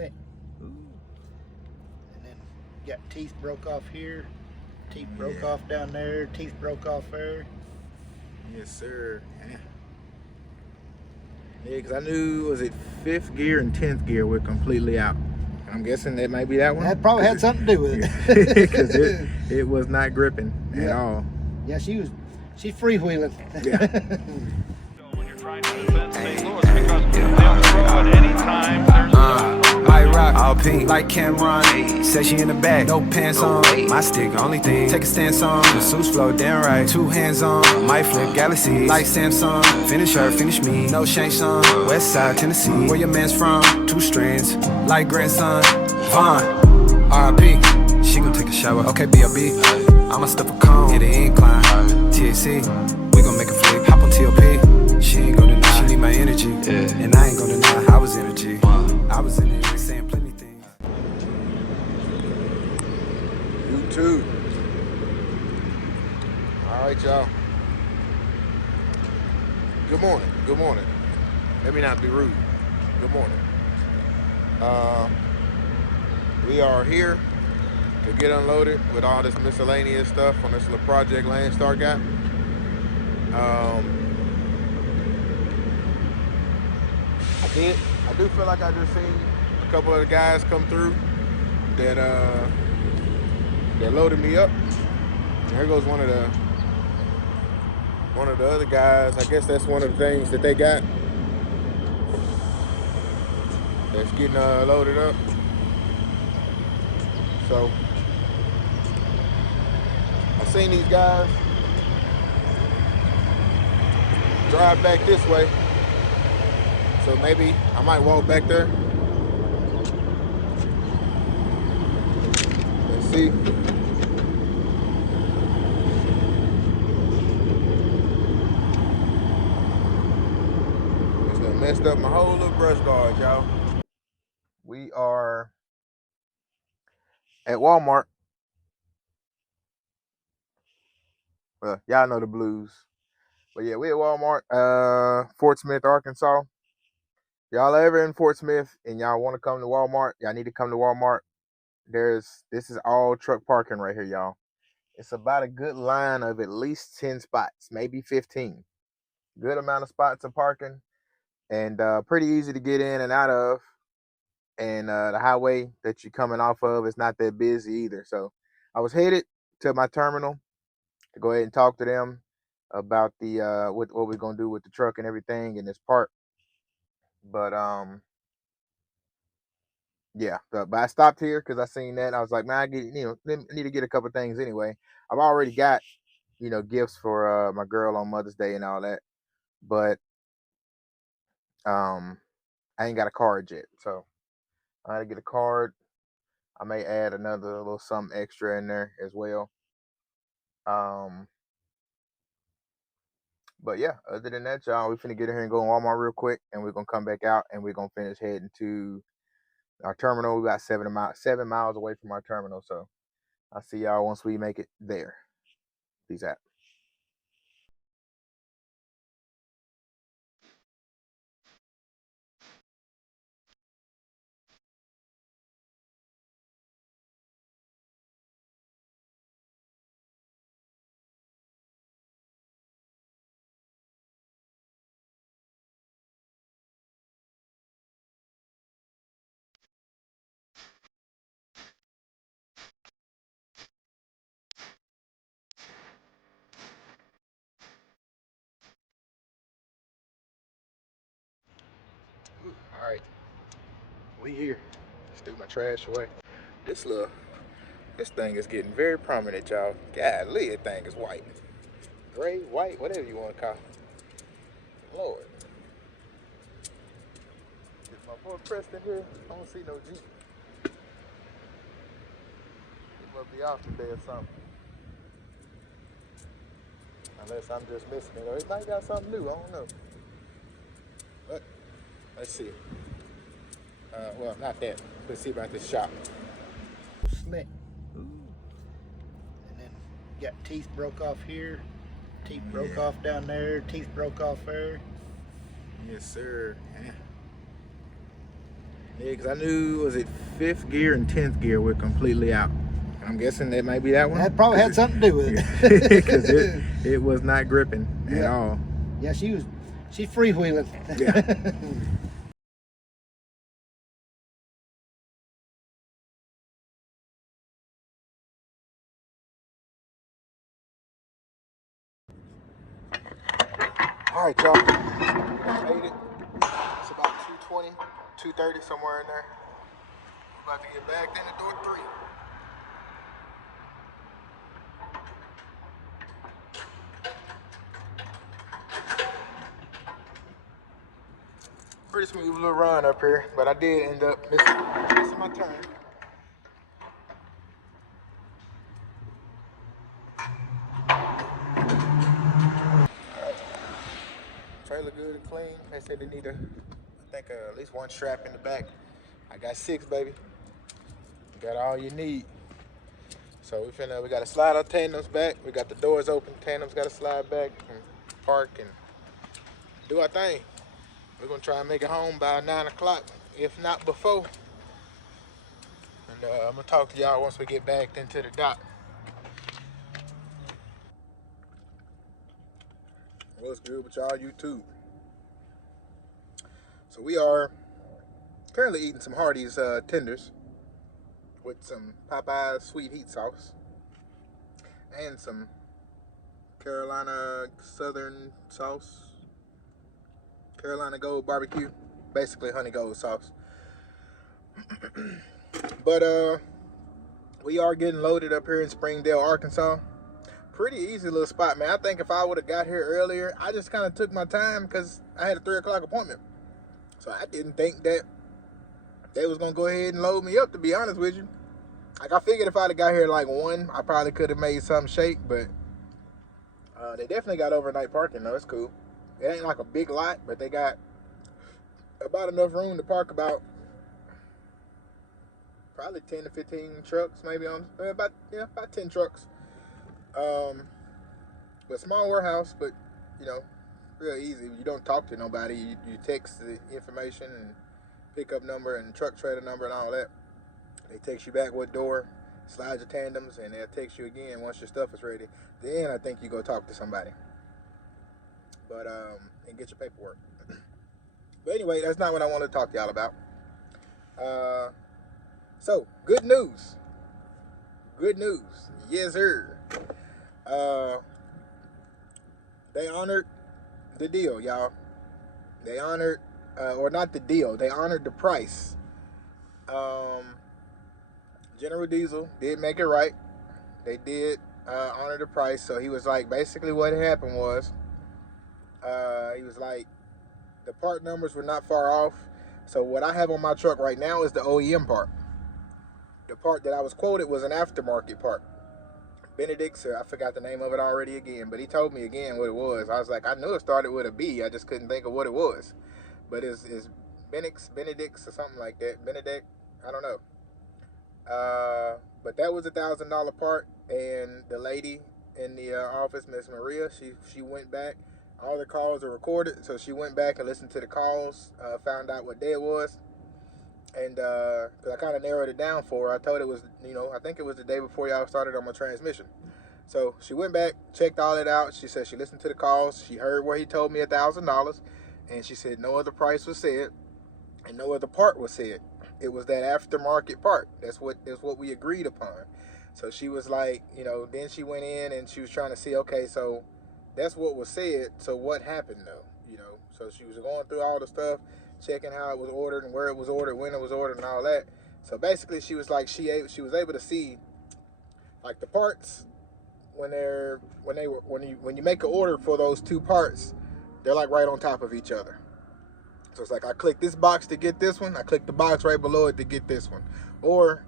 slick. Ooh. And then got teeth broke off here, teeth broke off down there, teeth broke off there. Yes, sir. Yeah, because I knew, was it 5th gear and 10th gear were completely out. I'm guessing that might be that one. That probably had something to do with it. Because it was not gripping at all. Yeah, she's freewheeling. Yeah. When you're trying to defend St. Louis, because they'll throw at any time. There's I rock all pink like Cameron. Say she in the back, no pants on. My stick, only thing. Take a stance on. The suits flow damn right. 2 hands on. Might flip galaxies like Samsung. Finish her, finish me. No shanks on. West side Tennessee. Where your man's from? 2 strands like grandson. Vaughn. R.I.P. She gon' take a shower. Okay, B.O.B. I'ma stuff a cone. Hit the incline. THC. We gon' make a flip. Hop on T.O.P. She ain't gonna deny. She need my energy. And I ain't gonna deny. I was energy. I was in it, saying plenty things. YouTube. All right, y'all. Good morning. Good morning. Let me not be rude. Good morning. We are here to get unloaded with all this miscellaneous stuff on this little project LANDSTAR got. I do feel like I just seen a couple of the guys come through that loaded me up. There goes one of the other guys. I guess that's one of the things that they got that's getting loaded up. So I've seen these guys drive back this way. So maybe I might walk back there. Let's see. It's done messed up my whole little brush guard, y'all. We are at Walmart. Well, y'all know the blues. But yeah, we at Walmart, Fort Smith, Arkansas. Y'all ever in Fort Smith and y'all want to come to Walmart, y'all need to come to Walmart. This is all truck parking right here, y'all. It's about a good line of at least 10 spots, maybe 15. Good amount of spots of parking and pretty easy to get in and out of. And the highway that you're coming off of is not that busy either. So I was headed to my terminal to go ahead and talk to them about the what we're gonna do with the truck and everything in this part. But yeah, but I stopped here because I seen that. I was like, man, I need to get a couple things anyway. I've already got, gifts for my girl on Mother's Day and all that, but I ain't got a card yet, so I had to get a card. I may add another little something extra in there as well. But yeah, other than that, y'all, we finna get in here and go in Walmart real quick, and we're gonna come back out and we're gonna finish heading to our terminal. We got 7 miles away from our terminal, so I'll see y'all once we make it there. Peace out. All right, we here. Let's do my trash away. This thing is getting very prominent, y'all. Golly, that thing is white, gray, white, whatever you want to call it. Lord, is my boy Preston here? I don't see no Jeep. He must be off today or something. Unless I'm just missing it, or he might got something new. I don't know. But let's see. Well, not that. Let's see about this shop. Slick. Ooh. And then got teeth broke off here, teeth broke off down there, teeth broke off there. Yes, sir. Yeah, because I knew, was it 5th gear and 10th gear were completely out. I'm guessing that might be that one. That probably had something to do with it. Because it was not gripping at all. Yeah, she's freewheeling. Yeah. All right, y'all. Made it. It's about 2:20, 2:30, somewhere in there. We're about to get back in the door 3. Pretty smooth little run up here, but I did end up missing my turn. Trailer good and clean. They said they need I think at least one strap in the back. I got 6, baby. You got all you need. So we got to slide our tandems back. We got the doors open. Tandems got to slide back and park and do our thing. We're gonna try and make it home by 9 o'clock, if not before. And I'm gonna talk to y'all once we get back into the dock. What's good with y'all, YouTube? So we are currently eating some Hardee's tenders with some Popeyes sweet heat sauce and some Carolina Southern sauce, Carolina Gold barbecue, basically honey gold sauce. But we are getting loaded up here in Springdale, Arkansas. Pretty easy little spot, man. I think if I would have got here earlier, I just kind of took my time because I had a 3 o'clock appointment. So I didn't think that they was going to go ahead and load me up, to be honest with you. Like, I figured if I'd have got here like 1, I probably could have made something shake, but they definitely got overnight parking, though. It's cool. It ain't like a big lot, but they got about enough room to park about probably 10 to 15 trucks, maybe about 10 trucks. But small warehouse, but real easy. You don't talk to nobody. You text the information and pickup number and truck trailer number and all that. They text you back what door, slide your tandems, and they'll text you again once your stuff is ready. Then I think you go talk to somebody. But and get your paperwork. But anyway, that's not what I want to talk to y'all about. So good news. Good news. Yes, sir. They honored the deal, y'all. They honored, or not the deal, they honored the price. General Diesel did make it right. They did honor the price. So he was like, basically what happened was, he was like, the part numbers were not far off. So what I have on my truck right now is the OEM part. The part that I was quoted was an aftermarket part. Benedict's, I forgot the name of it already again, but he told me again what it was. I was like, I knew it started with a B, I just couldn't think of what it was. But it's Benedict's or something like that. Benedict, I don't know. But that was $1,000 part, and the lady in the office, Miss Maria, she went back. All the calls are recorded, so she went back and listened to the calls, found out what day it was. And because I kind of narrowed it down for her, I told it was, I think it was the day before y'all started on my transmission. So she went back, checked all that out. She said she listened to the calls. She heard where he told me $1,000, and she said no other price was said, and no other part was said. It was that aftermarket part. That's what we agreed upon. So she was like, then she went in and she was trying to see, okay, so that's what was said. So what happened though? So she was going through all the stuff, checking how it was ordered and where it was ordered, when it was ordered, and all that. So basically, she was like, she was able to see, like, the parts when you make an order for those 2 parts, they're like right on top of each other. So it's like, I click this box to get this one, I click the box right below it to get this one, or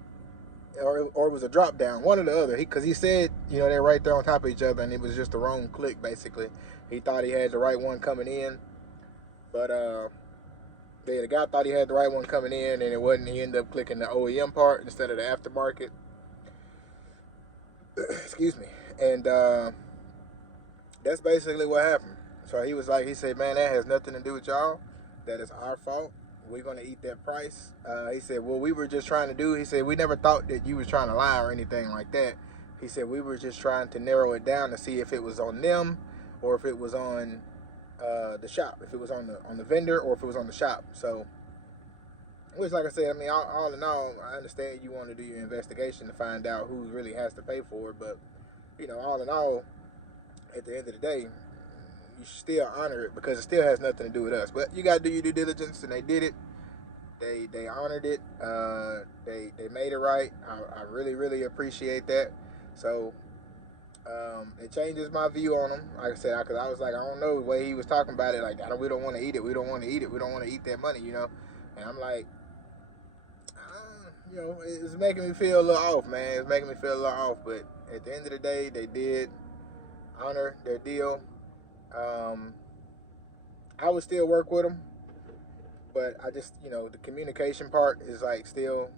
it was a drop down, one or the other. Because he said, they're right there on top of each other, and it was just the wrong click. Basically, he thought he had the right one coming in. But the guy thought he had the right one coming in, and it wasn't. He ended up clicking the OEM part instead of the aftermarket. Excuse me. And that's basically what happened. So he was like, he said, man, that has nothing to do with y'all. That is our fault. we're gonna eat that price. He said, well, we were just trying to do. He said, we never thought that you was trying to lie or anything like that. He said, we were just trying to narrow it down to see if it was on them or if it was on the shop, if it was on the vendor or if it was on the shop. So, which, like I said, I mean, all in all, I understand you want to do your investigation to find out who really has to pay for it, but you know, all in all, at the end of the day, you should still honor it because it still has nothing to do with us. But you got to do your due diligence, and they did it. They honored it. They made it right. I really appreciate that. So it changes my view on them. Like I said, because I was like, I don't know the way he was talking about it. Like, we don't want to eat it. We don't want to eat it. We don't want to eat that money, you know. And I'm like, you know, it's making me feel a little off, man. It's making me feel a little off. But at the end of the day, they did honor their deal. I would still work with them, but I just, you know, the communication part is like still,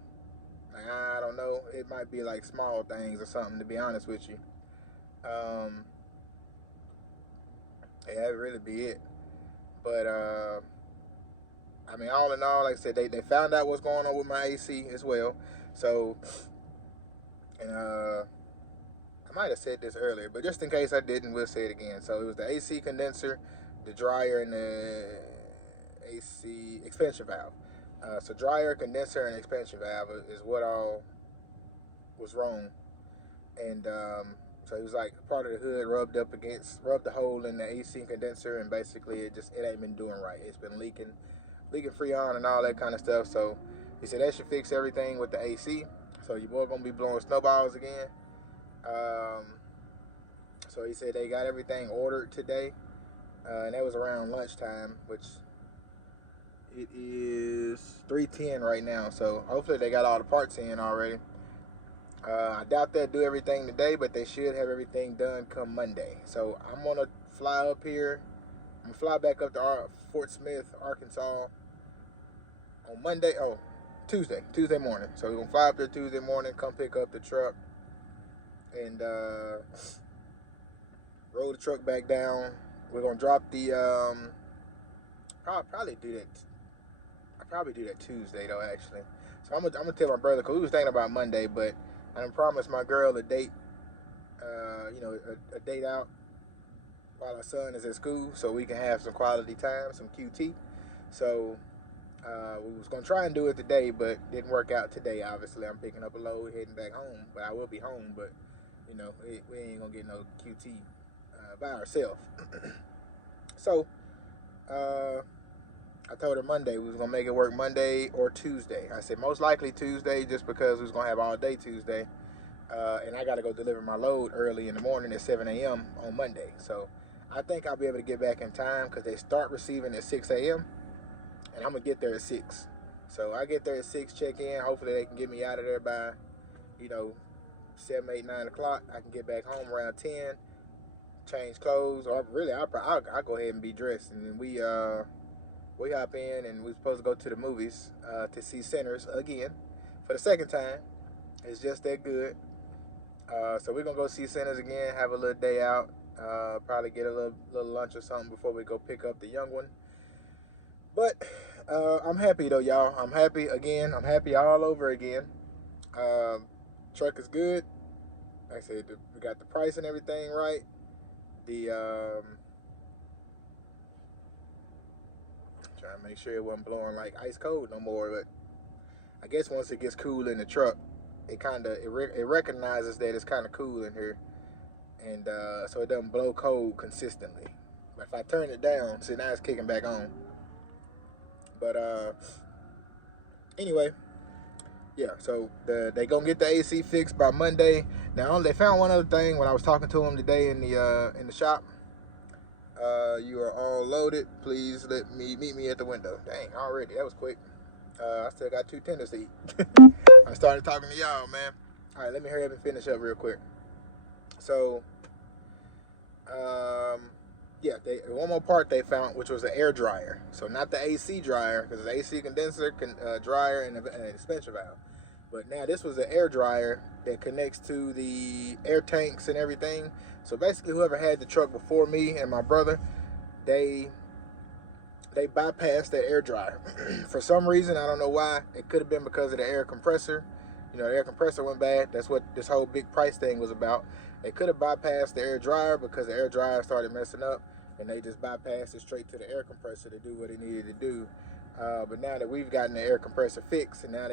like, I don't know. It might be like small things or something, to be honest with you. Yeah, that'd really be it. But I mean, all in all, like I said, they found out what's going on with my AC as well. So, and I might have said this earlier, but just in case I didn't, we'll say it again. So it was the AC condenser, the dryer, and the AC expansion valve. So dryer, condenser, and expansion valve is what all was wrong. And so it was like part of the hood rubbed the hole in the AC condenser, and basically it ain't been doing right. It's been leaking Freon and all that kind of stuff. So he said that should fix everything with the AC. So your boy gonna be blowing snowballs again. So he said they got everything ordered today, and that was around lunchtime, which it is 3:10 right now. So hopefully they got all the parts in already. I doubt they'll do everything today, but they should have everything done come Monday. So I'm gonna fly up here. I'm gonna fly back up to Fort Smith, Arkansas on Tuesday morning. So we're gonna fly up there Tuesday morning, come pick up the truck, and roll the truck back down. We're gonna drop the probably do that. I'll probably do that Tuesday though, actually. So I'm gonna tell my brother, because we was thinking about Monday, but I done promised my girl a date, a date out while our son is at school, so we can have some quality time, some QT. So we was gonna try and do it today, but didn't work out today. Obviously, I'm picking up a load, heading back home, but I will be home. But you know, we ain't gonna get no QT by ourselves. So I told her Monday we was gonna make it work, Monday or Tuesday. I said most likely Tuesday, just because we was gonna have all day Tuesday, and I gotta go deliver my load early in the morning at 7 a.m. on Monday. So I think I'll be able to get back in time, because they start receiving at 6 a.m. and I'm gonna get there at 6. So I get there at 6, check in. Hopefully they can get me out of there by, 7, 8, 9 o'clock. I can get back home around 10, change clothes, or really I'll go ahead and be dressed, and then we hop in, and we're supposed to go to the movies to see Sinners again for the second time. It's just that good. So we're gonna go see Sinners again, have a little day out, probably get a little lunch or something before we go pick up the young one. But I'm happy though, y'all. I'm happy again. I'm happy all over again. Truck is good. Like I said, we got the price and everything right. Trying to make sure it wasn't blowing like ice cold no more, but I guess once it gets cool in the truck, it recognizes that it's kind of cool in here, and so it doesn't blow cold consistently. But if I turn it down, see, now it's kicking back on. But anyway, yeah, so they gonna get the AC fixed by Monday. Now they found one other thing when I was talking to them today in the shop. You are all loaded. Please meet me at the window. Dang, already, that was quick. I still got 2 tenders to eat. I started talking to y'all, man. All right, let me hurry up and finish up real quick. So, yeah, one more part they found, which was an air dryer. So not the AC dryer, because the AC condenser, dryer, and an expansion valve. But now this was an air dryer that connects to the air tanks and everything. So basically, whoever had the truck before me and my brother, they they bypassed that air dryer. For some reason, I don't know why. It could have been because of the air compressor. You know, the air compressor went bad. That's what this whole big price thing was about. They could have bypassed the air dryer because the air dryer started messing up, and they just bypassed it straight to the air compressor to do what it needed to do. But now that we've gotten the air compressor fixed, and now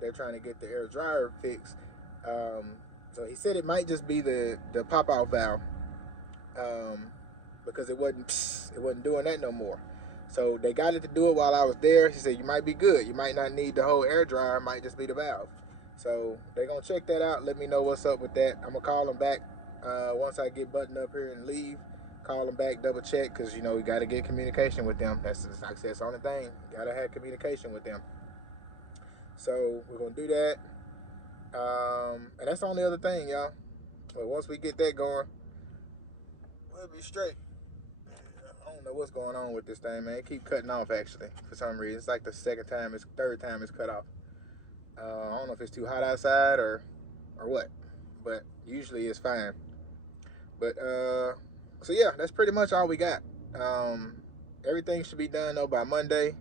they're trying to get the air dryer fixed. So he said it might just be the pop-out valve, because it wasn't doing that no more. So they got it to do it while I was there. He said, you might be good. You might not need the whole air dryer. It might just be the valve. So they're going to check that out. Let me know what's up with that. I'm going to call them back once I get buttoned up here and leave. Call them back, double check, because, you know, we got to get communication with them. That's the only thing. Got to have communication with them. So we're going to do that. And that's the only other thing, y'all. But once we get that going, we'll be straight. I don't know what's going on with this thing, man. It keep cutting off, actually, for some reason. It's like the third time it's cut off. I don't know if it's too hot outside or what, but usually it's fine. But so yeah, that's pretty much all we got. Everything should be done though by Monday.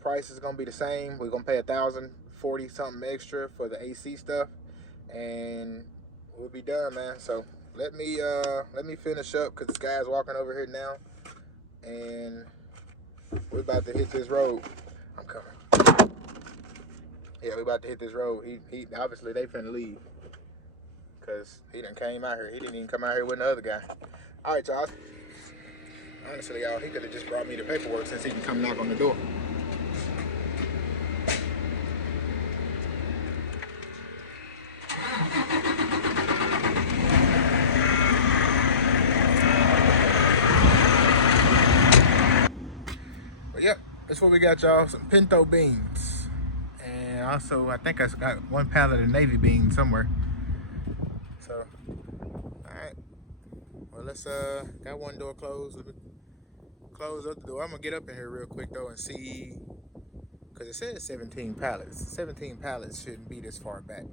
Price is gonna be the same. We're gonna pay $1,040 something extra for the AC stuff, and we'll be done, man. So let me finish up, because this guy's walking over here now, and we're about to hit this road. I'm coming. Yeah, we about to hit this road. He obviously they finna leave, because he done came out here. He didn't even come out here with the other guy. All right, y'all. Honestly, y'all, he could have just brought me the paperwork since he can come knock on the door. But yep, that's what we got, y'all. Some pinto beans. And also, I think I got one pallet of navy beans somewhere. So, all right. Well, let's, got one door closed. Let me close up the door. I'm gonna get up in here real quick though and see, because it says 17 pallets. 17 pallets shouldn't be this far back.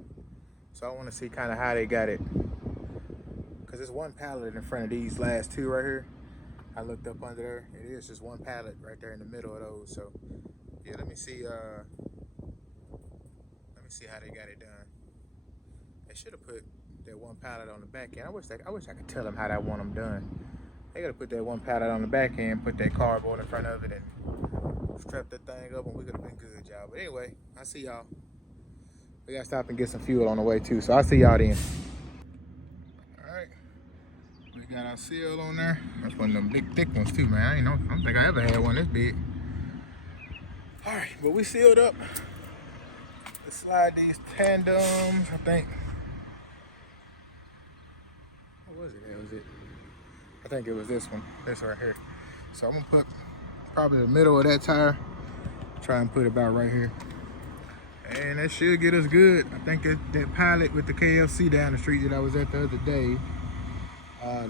So I want to see kind of how they got it. Because there's one pallet in front of these last two right here. I looked up under there. It is just one pallet right there in the middle of those. So yeah, let me see how they got it done. They should have put that one pallet on the back end. I wish I could tell them how they want them done. They gotta put that one pallet on the back end, put that cardboard in front of it, and strap that thing up, and we could have been good, y'all. But anyway, I see y'all. We gotta stop and get some fuel on the way too, so I'll see y'all then. All right, we got our seal on there. That's one of them big thick ones too, man. I don't think I ever had one this big. All right, but we sealed up. Let's slide these tandems, I think. What was it? That was it. I think it was this one, this right here. So I'm gonna put probably the middle of that tire. Try and put it about right here. And that should get us good. I think that pilot with the KFC down the street that I was at the other day,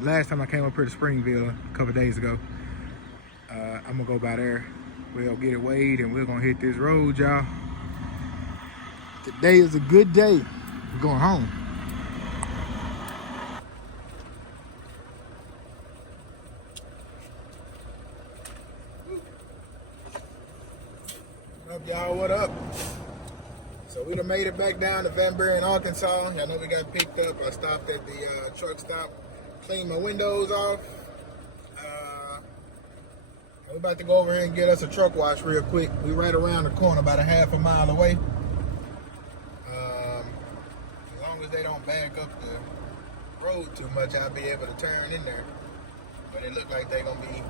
last time I came up here to Springville a couple days ago, I'm gonna go by there. We'll get it weighed and we're gonna hit this road, y'all. Today is a good day. We're going home. What up, y'all? What up? So we done made it back down to Van Buren, Arkansas. Y'all know we got picked up. I stopped at the truck stop, cleaned my windows off. We're about to go over here and get us a truck wash real quick. We right around the corner, about a half a mile away. As long as they don't back up the road too much, I'll be able to turn in there. But it look like they're gonna be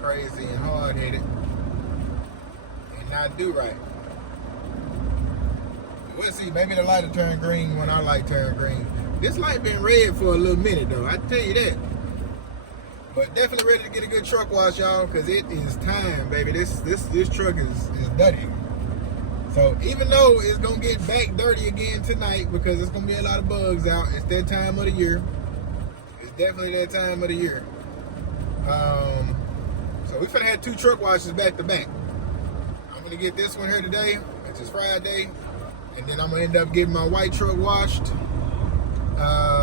crazy and hard-headed and not do right. We'll see. Maybe the light will turn green when our light turn green. This light been red for a little minute though, I tell you that. But definitely ready to get a good truck wash, y'all, because it is time, baby. This truck is dirty. So even though it's gonna get back dirty again tonight because it's gonna be a lot of bugs out, it's that time of the year. It's definitely that time of the year. So we finna have 2 truck washes back to back. I'm gonna get this one here today, which is Friday, and then I'm gonna end up getting my white truck washed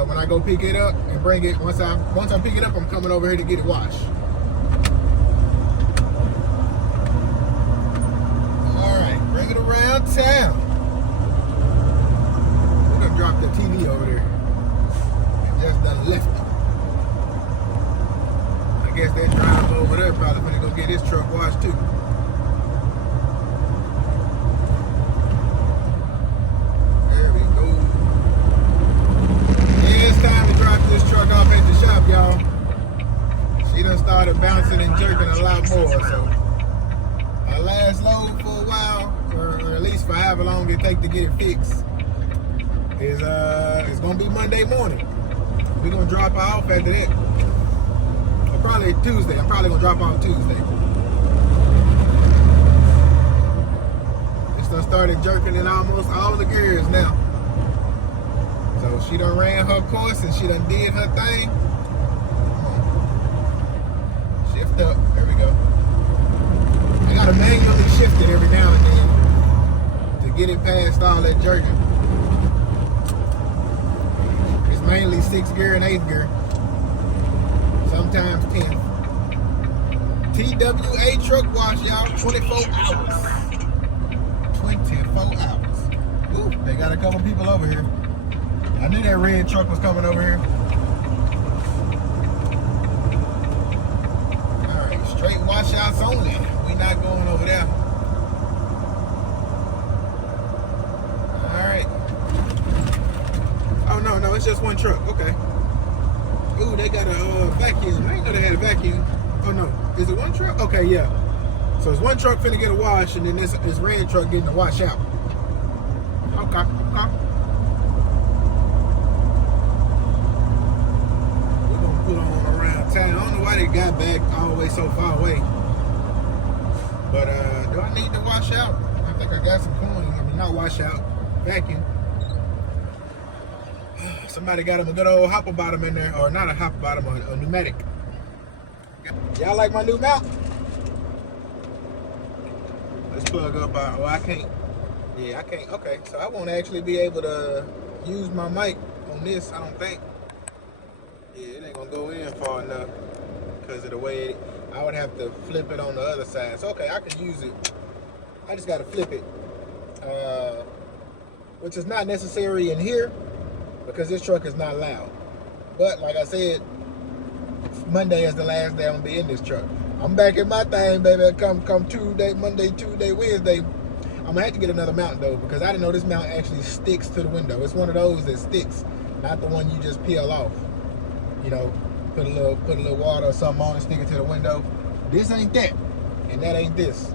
when I go pick it up and bring it. Once I pick it up, I'm coming over here to get it washed. Ancel. We're gonna drop the TV over there. And just done left it. I guess that driver over there probably gonna go get his truck washed too. There we go. Yeah, it's time to drop this truck off at the shop, y'all. She done started bouncing and jerking a lot more, so our last load for a while, or at least for however long it take to get it fixed, is it's gonna be Monday morning. We're gonna drop her off after that. Or probably Tuesday. I'm probably gonna drop off Tuesday. It's done started jerking in almost all the gears now. So she done ran her course and she done did her thing. Shift up. There we go. I gotta manually shift it every now and then to get it past all that jerking. It's mainly 6th gear and 8th gear. Sometimes 10. TWA truck wash, y'all. 24 hours. 24 hours. Ooh, they got a couple people over here. I knew that red truck was coming over here. Alright, straight washouts only. We not going over there. Alright. Oh no, it's just one truck. Okay. Ooh, they got a vacuum. I ain't know they had a vacuum. Oh no, is it one truck? Okay, yeah. So it's one truck finna get a wash, and then this red truck getting a wash out. Okay. We're gonna put on around town. I don't know why they got back all the way so far away. But do I need to wash out? I think I got some coin. I mean, not wash out, vacuum. Somebody got him a good old hopper bottom in there, or not a hopper bottom, a pneumatic. Y'all like my new mount? Let's plug up. Oh, I can't. Yeah, I can't. Okay, so I won't actually be able to use my mic on this, I don't think. Yeah, it ain't gonna go in far enough because of the way I would have to flip it on the other side. So, okay, I can use it. I just gotta flip it, which is not necessary in here, because this truck is not loud. But like I said, Monday is the last day I'm gonna be in this truck. I'm back in my thing, baby. Come Tuesday, Monday, Tuesday, Wednesday. I'm gonna have to get another mount though, because I didn't know this mount actually sticks to the window. It's one of those that sticks, not the one you just peel off. You know, put a little water or something on and stick it to the window. This ain't that, and that ain't this.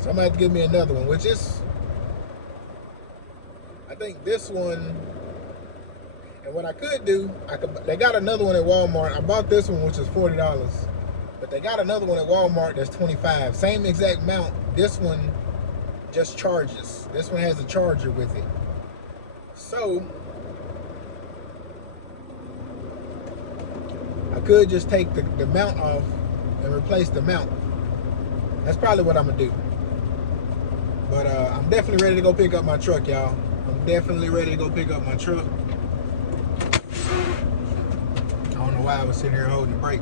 So I'm gonna have to give me another one, which is, I think this one. And what I could do, they got another one at Walmart. I bought this one, which is $40, but they got another one at Walmart that's $25. Same exact mount. This one just charges. This one has a charger with it. So I could just take the mount off and replace the mount. That's probably what I'm gonna do. But I'm definitely ready to go pick up my truck, y'all. I'm definitely ready to go pick up my truck. I don't know why I was sitting here holding the brake.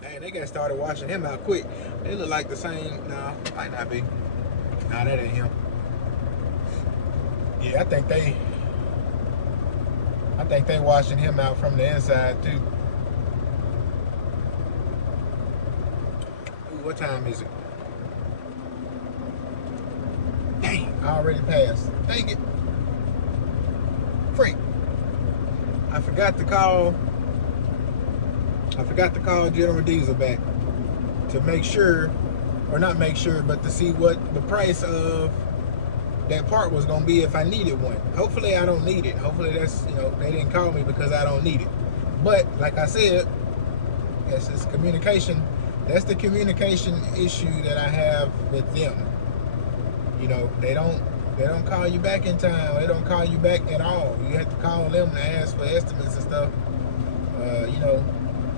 Man, they got started washing him out quick. They look like the same. No, might not be. Nah, that ain't him. Yeah, I think they washing him out from the inside too. Ooh, what time is it? Dang, I already passed. Dang it. Freak. I forgot to call General Diesel back to make sure, or not make sure, but to see what the price of that part was going to be if I needed one. Hopefully I don't need it. Hopefully that's, they didn't call me because I don't need it. But like I said, it's communication. That's the communication issue that I have with them. They don't call you back in time. They don't call you back at all. You have to call them to ask for estimates and stuff.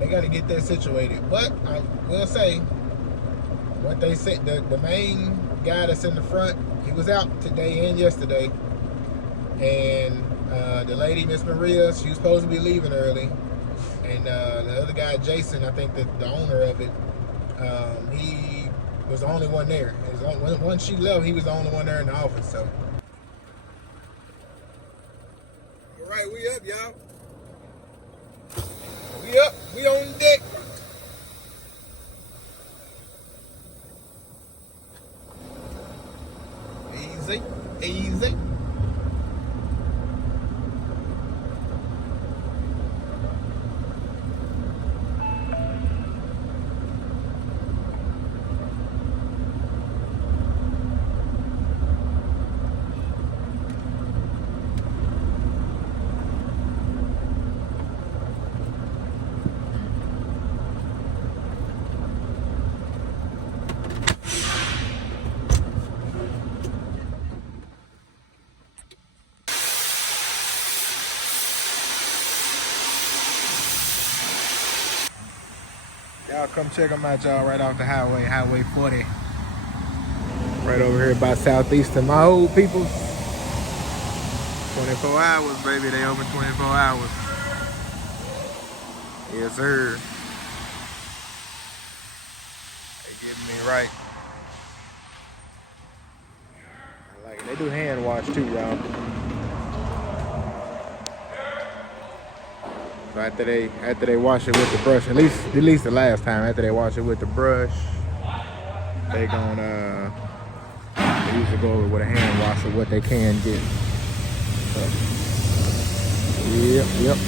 They got to get that situated. But I will say, what they said, the main guy that's in the front, he was out today and yesterday. And the lady, Miss Maria, she was supposed to be leaving early. And the other guy, Jason, I think that the owner of it, he was the only one there. Once she left, he was the only one there in the office. So, all right, we up, y'all. We up. We on deck. Easy, easy. Y'all come check them out, y'all, right off the highway, Highway 40. Right over here by Southeastern. My old people. 24 hours, baby. They open 24 hours. Yes, sir. They getting me right. I like it. They do hand wash too, y'all. So after they wash it with the brush, at least the last time, after they wash it with the brush, they gonna they usually go over with a hand wash of what they can get. So, yep.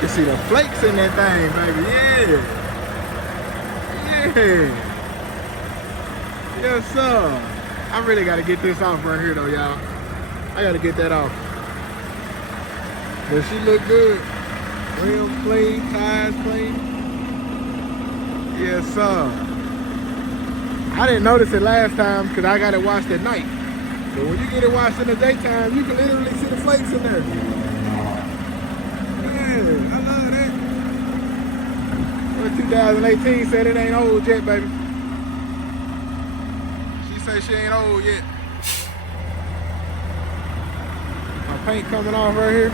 You see the flakes in that thing, baby. Yeah. Yes, sir. I really got to get this off right here, though, y'all. I got to get that off. But she look good. Rims clean, tires clean. Yes, sir. I didn't notice it last time because I got it washed at night. But when you get it washed in the daytime, you can literally see the flakes in there. I love that. Well, 2018 said it ain't old yet, baby. She say she ain't old yet. My paint coming off right here.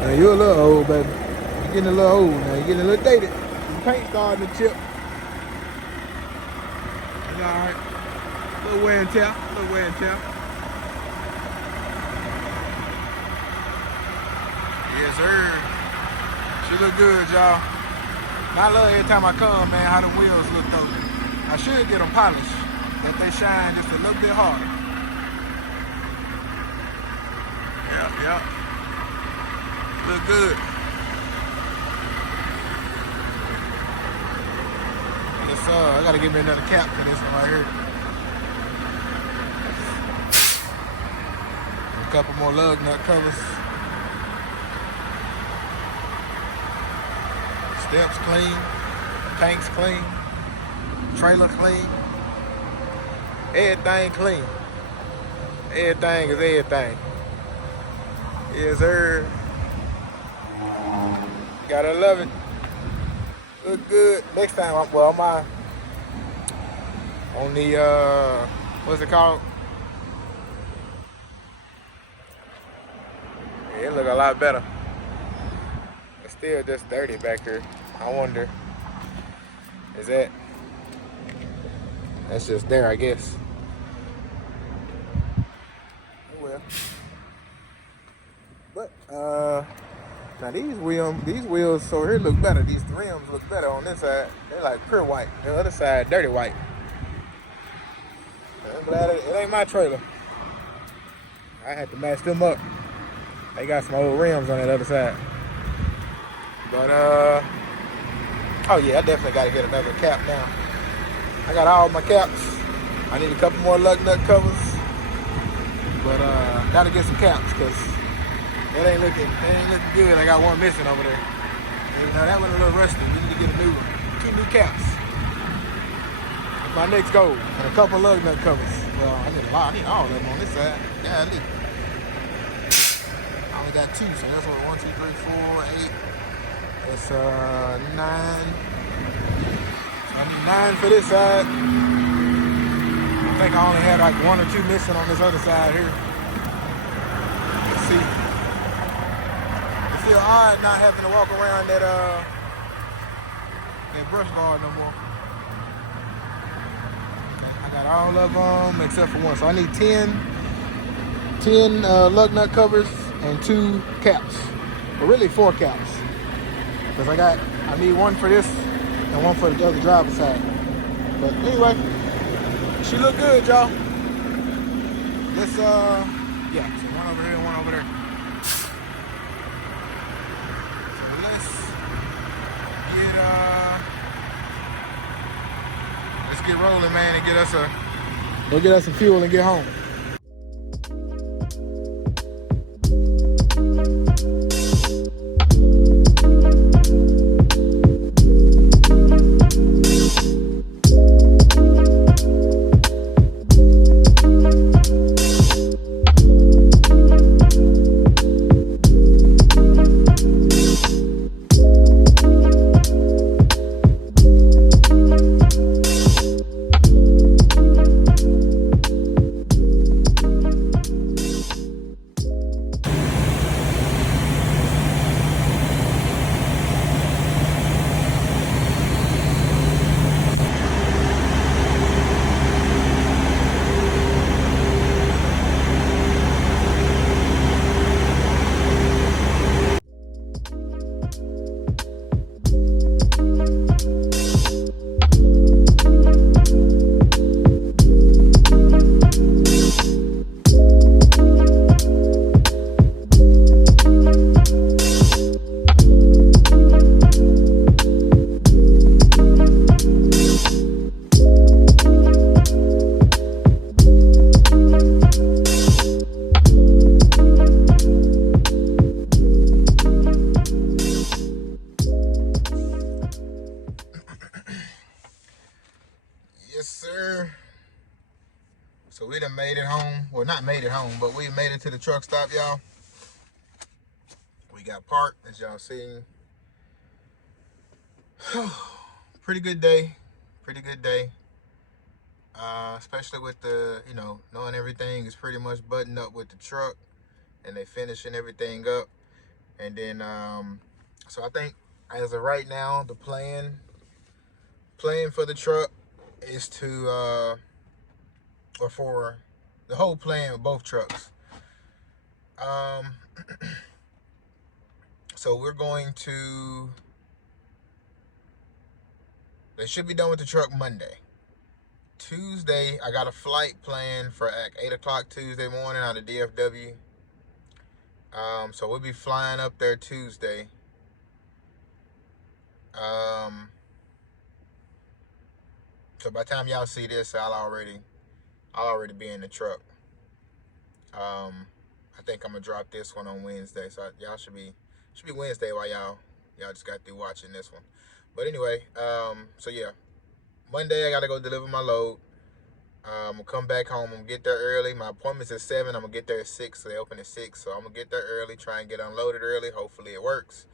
Now you're a little old, baby. You're getting a little old now. You're getting a little dated. The paint starting to chip. It's alright. A little wear and tear. Yes, sir. She look good, y'all. I love every time I come, man, how the wheels look though. I should get them polished, that they shine just a little bit harder. Yep. Look good. Yes, sir. I gotta give me another cap for this one right here. A couple more lug nut covers. Steps clean, tanks clean, trailer clean, everything clean. Everything is everything. Yes, sir. Gotta love it. Look good. Next time, on the, what's it called? Yeah, it look a lot better. Still just dirty back here. I wonder, that's just there, I guess. Oh well. But now these wheels over here look better. These rims look better on this side. They're like pure white. The other side, dirty white. glad it ain't my trailer. I had to match them up. They got some old rims on that other side. But oh yeah, I definitely gotta get another cap now. I got all my caps. I need a couple more lug nut covers. But gotta get some caps because it ain't looking good. I got one missing over there. And, that one a little rusty. We need to get a new one. 2 new caps. That's my next goal. And a couple lug nut covers. Well, I need a lot. I need all of them on this side. Yeah, I need. I only got 2, so that's what 1, 2, 3, 4, 8. That's 9. So I need 9 for this side. I think I only had like 1 or 2 missing on this other side here. Let's see. It feels odd not having to walk around that brush guard no more. Okay, I got all of them except for 1. So I need 10 lug nut covers and 2 caps. But really 4 caps. Because I need 1 for this and 1 for the other driver's side. But anyway, she look good, y'all. Let's yeah, so 1 over here and 1 over there. So let's get rolling, man, and go get us some fuel and get home. Yes, sir. So we done made it home. Well, not made it home, but we made it to the truck stop, y'all. We got parked, as y'all seen. Pretty good day. Pretty good day. Especially with the, knowing everything is pretty much buttoned up with the truck and they finishing everything up. And then, so I think as of right now, the plan for the truck is to, or for the whole plan with both trucks. So we're going to, they should be done with the truck Monday. Tuesday, I got a flight planned for 8 o'clock Tuesday morning out of DFW. So we'll be flying up there Tuesday. So by the time y'all see this, I'll already be in the truck. I think I'm gonna drop this one on Wednesday, so y'all should be Wednesday while y'all just got through watching this one. But anyway, so yeah, Monday I gotta go deliver my load. I'm gonna come back home. I'm gonna get there early. My appointment's at 7. I'm gonna get there at 6. So they open at 6. So I'm gonna get there early, try and get unloaded early. Hopefully it works.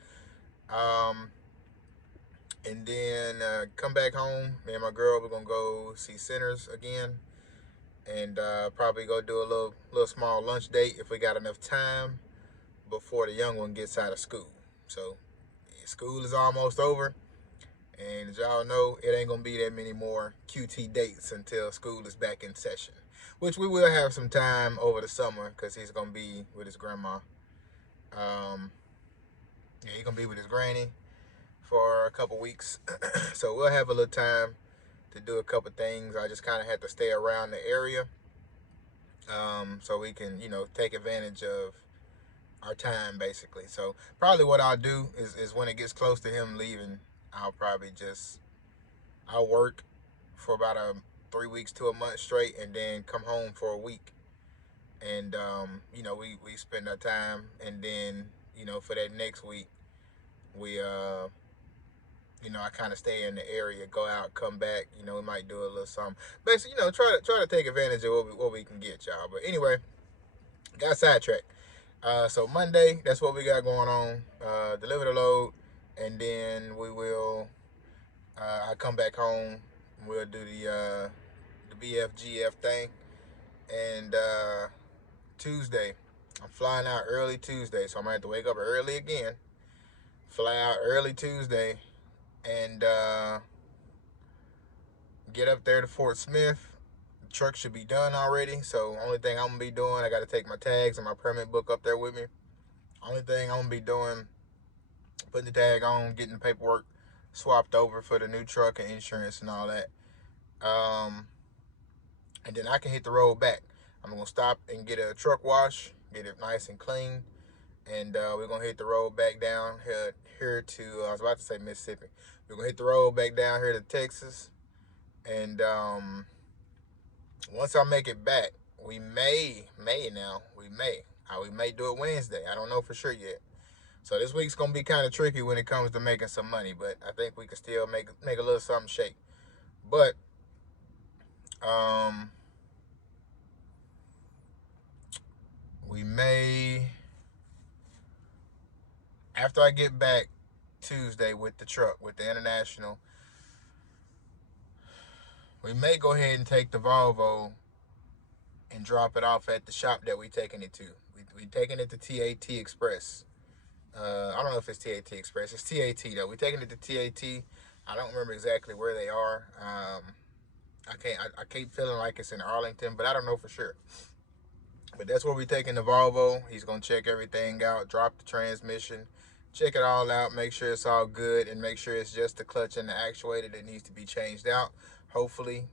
And then come back home. Me and my girl, we're gonna go see Sinners again, and probably go do a little small lunch date if we got enough time before the young one gets out of school. So school is almost over, and as y'all know, it ain't gonna be that many more QT dates until school is back in session, which we will have some time over the summer because he's gonna be with his grandma. Yeah, he's gonna be with his granny for a couple weeks. So we'll have a little time to do a couple things. I just kind of had to stay around the area so we can, you know, take advantage of our time basically. So probably what I'll do is when it gets close to him leaving, I'll probably I'll work for about 3 weeks to a month straight, and then come home for a week, and you know, we spend our time, and then, you know, for that next week we you know, I kind of stay in the area, go out, come back, you know, we might do a little something, basically, you know, try to take advantage of what we can get, y'all. But anyway, got sidetracked. So Monday, that's what we got going on. Deliver the load, and then we will. I come back home. We'll do the BFGF thing, and Tuesday, I'm flying out early Tuesday, so I'm gonna have to wake up early again. Fly out early Tuesday, and get up there to Fort Smith. The truck should be done already, so only thing I'm gonna be doing, I got to take my tags and my permit book up there with me. Only thing I'm gonna be doing, putting the tag on, getting the paperwork swapped over for the new truck and insurance and all that. And then I can hit the road back. I'm gonna stop and get a truck wash, get it nice and clean, and we're gonna hit the road back down here to I was about to say Mississippi. We're gonna hit the road back down here to Texas, and once I make it back, we may do it Wednesday. I don't know for sure yet. So this week's gonna be kind of tricky when it comes to making some money, but I think we can still make a little something shake. But we may, after I get back Tuesday with the truck, with the International, we may go ahead and take the Volvo and drop it off at the shop that we taking it to. We taking it to TAT Express. I don't know if it's TAT Express. It's TAT though. We taking it to TAT. I don't remember exactly where they are. I keep feeling like it's in Arlington, but I don't know for sure. But that's where we taking the Volvo. He's gonna check everything out, drop the transmission, check it all out, make sure it's all good, and make sure it's just the clutch and the actuator that needs to be changed out. Hopefully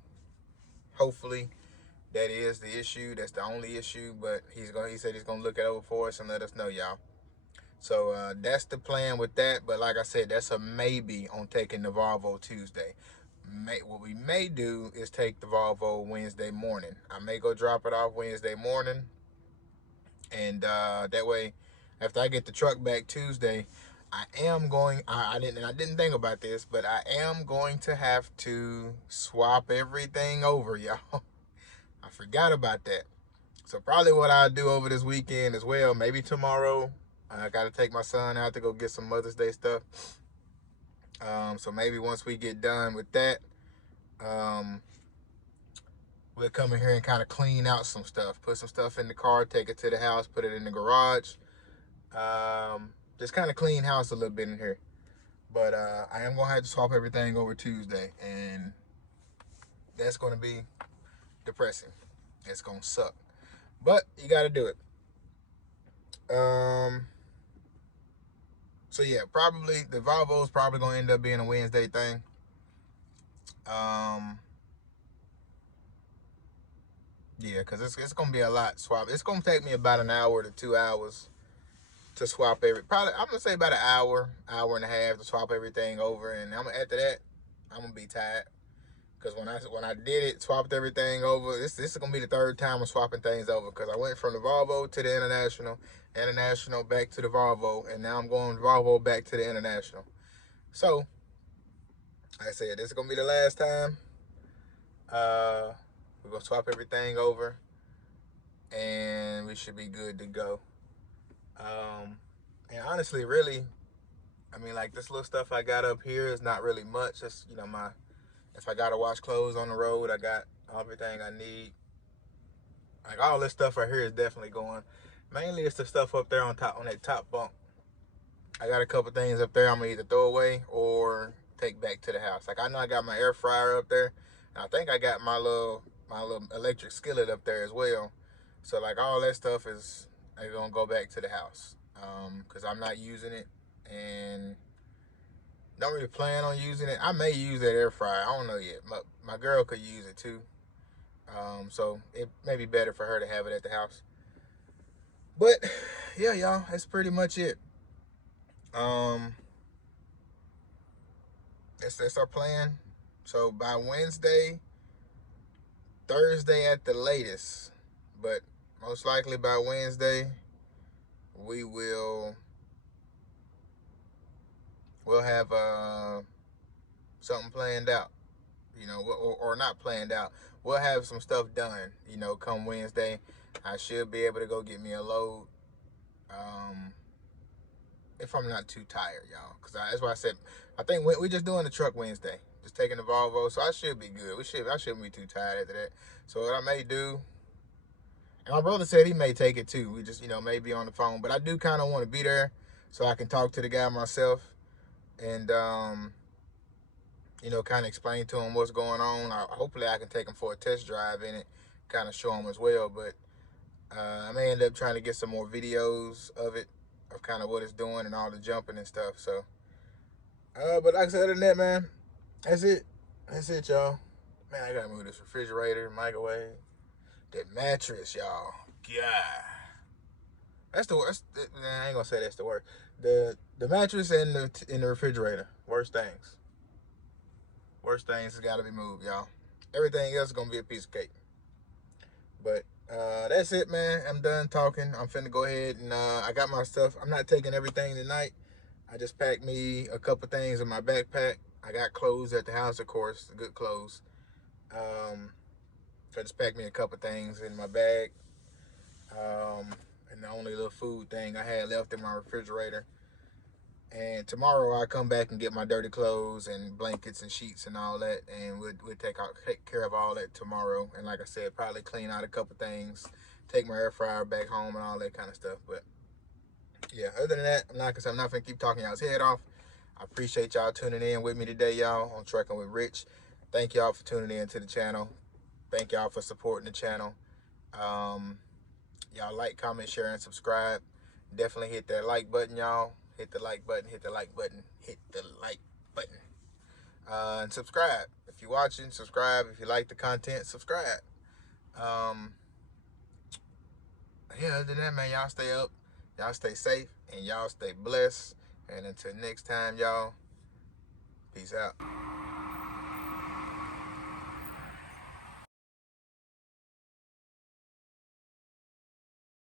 that is the issue. That's the only issue. But he said he's gonna look it over for us and let us know, y'all. So that's the plan with that. But like I said, that's a maybe on taking the Volvo Tuesday. What we may do is take the Volvo Wednesday morning. I may go drop it off Wednesday morning, and that way, after I get the truck back Tuesday, I didn't think about this, but I am going to have to swap everything over, y'all. I forgot about that. So probably what I'll do over this weekend as well, maybe tomorrow. I got to take my son out to go get some Mother's Day stuff. So maybe once we get done with that, we'll come in here and kind of clean out some stuff, put some stuff in the car, take it to the house, put it in the garage. Just kind of clean house a little bit in here. But I am gonna have to swap everything over Tuesday, and that's gonna be depressing. It's gonna suck, but you got to do it. So yeah, probably the Volvo is probably gonna end up being a Wednesday thing. Yeah, because it's gonna be a lot swap. It's gonna take me about an hour to 2 hours to swap probably I'm gonna say about an hour and a half to swap everything over, and after that I'm gonna be tired. Because when I did it, swapped everything over, this is gonna be the third time I'm swapping things over, because I went from the Volvo to the International back to the Volvo, and now I'm going Volvo back to the International. So like I said, this is gonna be the last time. We're gonna swap everything over, and we should be good to go. And honestly, really, I mean, like, this little stuff I got up here is not really much. It's, you know, if I gotta wash clothes on the road, I got everything I need. Like, all this stuff right here is definitely going. Mainly it's the stuff up there on that top bunk. I got a couple things up there I'm gonna either throw away or take back to the house. Like, I know I got my air fryer up there, and I think I got my little electric skillet up there as well. So like, all that stuff is gonna go back to the house, because I'm not using it and don't really plan on using it. I may use that air fryer. I don't know yet. My girl could use it too. So it may be better for her to have it at the house. But yeah, y'all, that's pretty much it. That's our plan. So by Wednesday, Thursday at the latest, but most likely by Wednesday, we'll have something planned out, you know, or not planned out. We'll have some stuff done, you know, come Wednesday. I should be able to go get me a load, if I'm not too tired, y'all. Because that's why I said, I think we're just doing the truck Wednesday. Just taking the Volvo, so I should be good. I shouldn't be too tired after that. So what I may do, and my brother said he may take it too. We just, you know, may be on the phone. But I do kind of want to be there so I can talk to the guy myself and, you know, kind of explain to him what's going on. Hopefully I can take him for a test drive in it, kind of show him as well. But I may end up trying to get some more videos of it, of kind of what it's doing and all the jumping and stuff. So, but like I said, other than that, man, that's it. That's it, y'all. Man, I gotta move this refrigerator, microwave, that mattress, y'all. God, that's the worst. I ain't gonna say that's the worst. The mattress and the refrigerator, worst things. Worst things has got to be moved, y'all. Everything else is gonna be a piece of cake. But that's it, man. I'm done talking. I'm finna go ahead and I got my stuff. I'm not taking everything tonight. I just packed me a couple things in my backpack. I got clothes at the house, of course, good clothes. So I just packed me a couple things in my bag. And the only little food thing I had left in my refrigerator. And tomorrow I come back and get my dirty clothes and blankets and sheets and all that, and we'll take care of all that tomorrow. And like I said, probably clean out a couple things, take my air fryer back home and all that kind of stuff. But yeah, other than that, I'm not gonna keep talking y'all's head off. I appreciate y'all tuning in with me today, y'all, on Trucking with Rich. Thank y'all for tuning in to the channel. Thank y'all for supporting the channel. Y'all like, comment, share, and subscribe. Definitely hit that like button, y'all. Hit the like button, hit the like button, hit the like button. And subscribe. If you're watching, subscribe. If you like the content, subscribe. Yeah, other than that, man, y'all stay up. Y'all stay safe, and y'all stay blessed. And until next time, y'all, peace out.